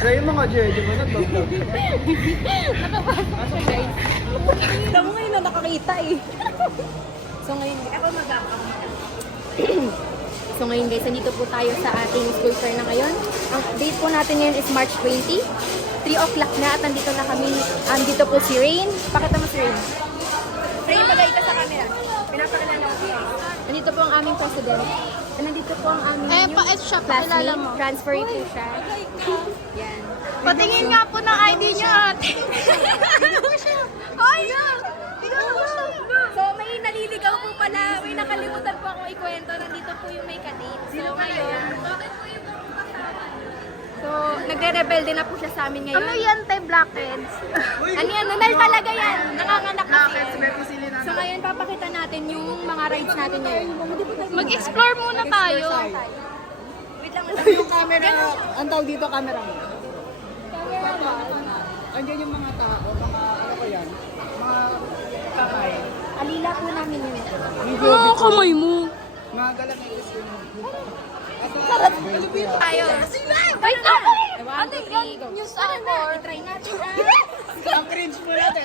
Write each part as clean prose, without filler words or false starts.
Kaya yung mga Jerry mo nag-vlog. Nakapasok siya guys. Ito mo ngayon na nakakita eh. So ngayon, ako So ngayon guys, nandito po tayo sa ating school fair na ngayon. Ang date po natin ngayon is March 20. 3 o'clock na at nandito na kami. Dito po si Rain. Pakita mo si Rain. Rain, pagay ka sa camera. Pinapakilala ko siya. Nandito po ang aming president. At nandito po ang aming classmate. Transferee po siya. Yan. Patingin nga po ng ID niya, ate. Ay! So may naliligaw po pala. May nakalimutan po akong ikwento. Nandito po yung may kadate. So ngayon, so nagre-rebelde na po siya sa amin ngayon. Ano yan, te? Blackheads? Ano yan? Nanal talaga yan. Nanganganak kasi. Sila So ngayon papakita natin yung mga rides natin ngayon. Mag-explore muna tayo. Wait lang. yung camera, ang tawag dito camera mo. Andiyan yung mga tao, mga ano ko yan, mga kakain. Alila po namin yun. Oo, kamay mo. Mga galamit ko. Tayo. Wait lang! Ano yan? News hour. I-try natin. Ang cringe mo natin.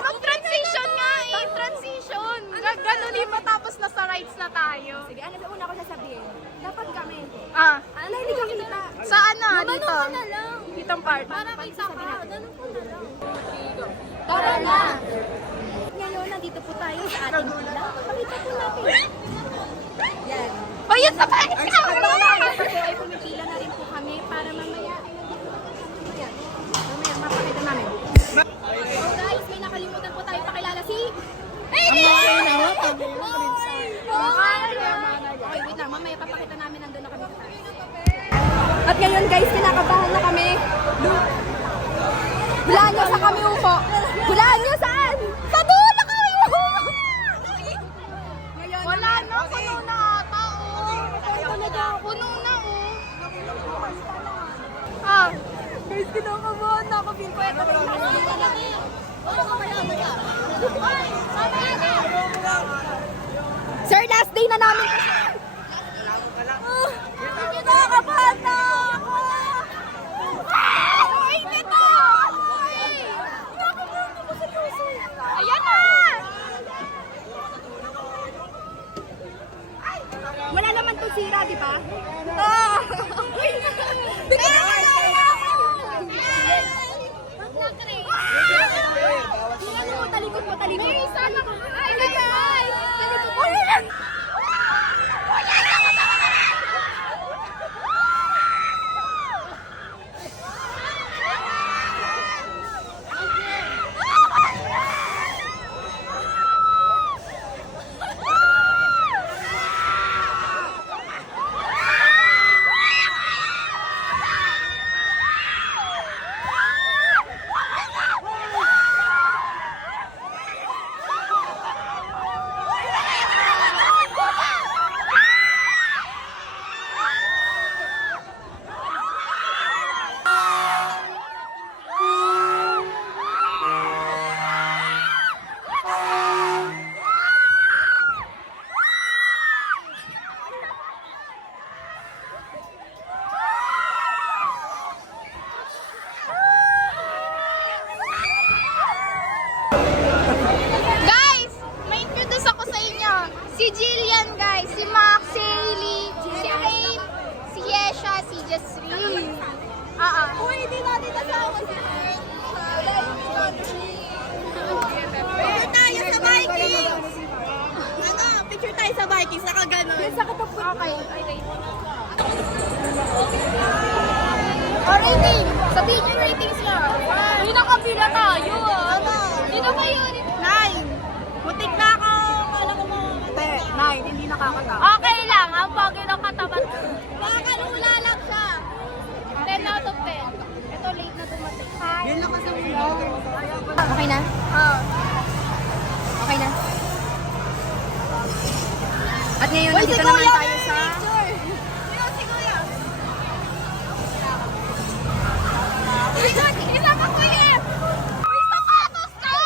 Mag-transition nga eh! Transition! Ganon din matapos na sa rides na tayo. Sige, ano sa una ko sasabihin? Dapat kami. Ano, hindi ka kita. Saan na? Dito? Ka na lang. Ditong part. Para may saka. Ganun ko na lang. Tara na. Ngayon, nandito po tayo sa ating pila. Pakita po natin. Yan. Oh, yun sa part! Kasi ay pumipila na rin po kami para mamaya ay yan. Mamaya mapakita namin. So guys, may nakalimutan po tayo pakilala si Ang mga inawa, pag Okay, wait lang. Mamaya papakita namin nandun na kami. At ngayon guys, kinakabahan na kami. Hulaan nyo sa kami upo. Hulaan nyo saan? Sa dulo kami upo! Wala na, puno na ata, oh. Puno na, oh. Guys, kinakabahan na ako. Feel ko ito rin Sir, last day na namin. Kinakabahan na ako. Ay, dito! Ayan na! Wala naman to sira, di ba? Talikod mo, talikod. May sana ka. Ay, guys! Talikod mo. Guys, may introduce ako sa inyo. Si Jillian, guys. Si Max, si Hailey, si Aim, si Yesha, si Jasreen. Uy, hindi natin nasawa si Kurt. Picture tayo sa Vikings! Picture tayo sa Vikings, naka gano'n. Sa katapos. Okay. Rating! Sabihin yung ratings nga. Hindi nakapila tayo, Hindi na kayo. 9! Mutik na ako. Kala ko mga... 9, hindi nakakatawa. Okay lang, ang pogi ng katapat. Makakalula lang siya. 10 out of 10. Ito late na dumating. Yun lang kasi Okay na? Okay na. At ngayon, nandito naman tayo sa... Isa pa ko yun! May sapatos ka!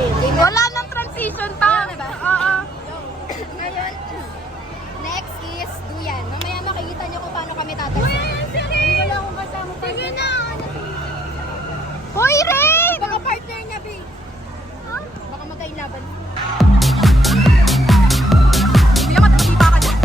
Wala nang transition pa. Wala na ba? Oo. Ngayon, next is duyan. Mamaya makikita nyo kung paano kami tatalsik. Wala akong kasama pa. Sige na. Hoy, Rain! Baka partner niya, babe. Baka magkailaban. Hindi ako matitipa ka dyan.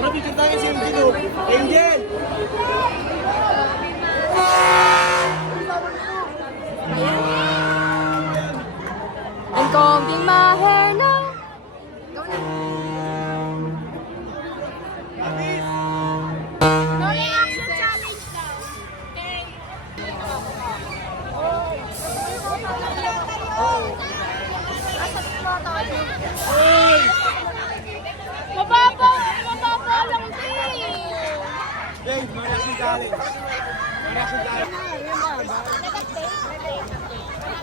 Mabigyan tayo si Angel. Angel! I'm combing my hair now. Go na. No reaction challenge daw. Mababa lang din. Dave, reaction challenge. Reaction challenge.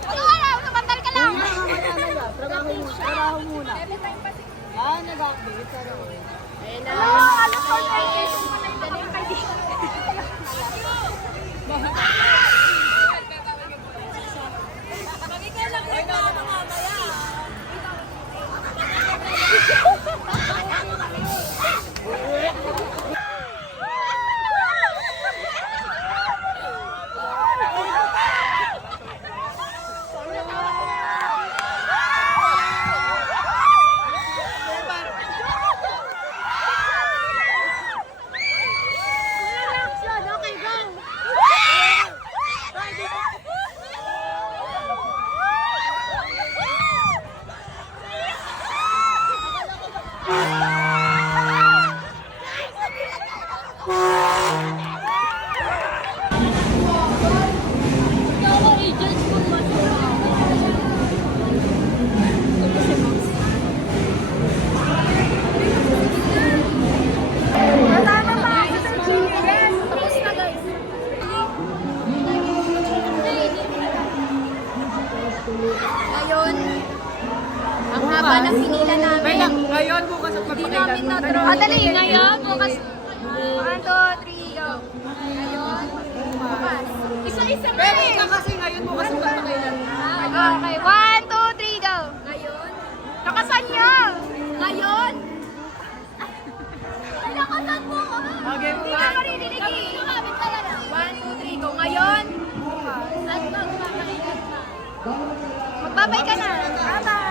Ano alam? Tumatal ka lang. Trabaho muna. Nag-update. Ano pa kayo? Okay, go. Ngayon, ang haba ng pinila namin. Ngayon, bukas at Hindi namin na-draw. Dali, ngayon, bukas. 1, 2, 3, go. Ngayon, bukas. Isa-isa pa Pero eh. ika kasi ngayon, bukas at magpakailan. Okay, 1, 2, 3, go. Ngayon, Lakasan niyo. ngayon, Ay, lakasan mo. Okay, Hindi ka maririnig eh. Lumapit ka lang. 1, 2, 3, go. Ngayon, At magpapalitan ka. Magbabay ka na. Bye-bye.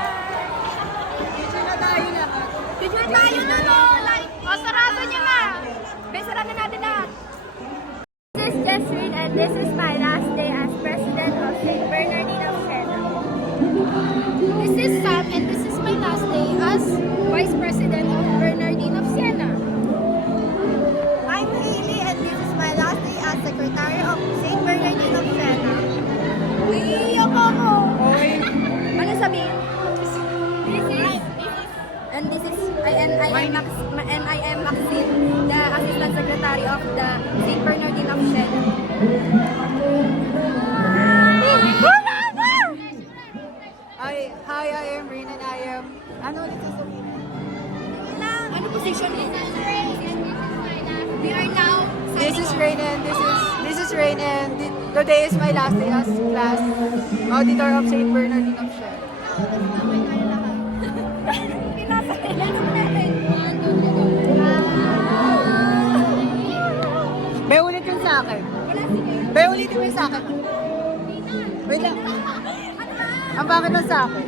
picture tayo na no. Like, O, sarado niyo na. besarado natin lahat. This is Jesrine and this is my last day as president of St. Bernardino of Siena. This is Sam and this is my last day as Vice President of Bernardino of Siena. I'm Hailey and this is my last day as Secretary of St. Bernardino of Siena. Iiyak ako. Ano sabihin? I am Maxine, the Assistant Secretary of the St. Bernardino of Siena. Hi, I am Rin and I am... Ano ulit sasabihin? Ano position mo? We are now This is Rain and this is Rain and today is my last day as class auditor of St. Bernardino of Siena. Be, ulit yung sa akin. Be, ulit yung sa akin. Wait lang. Ang bakit lang sa akin?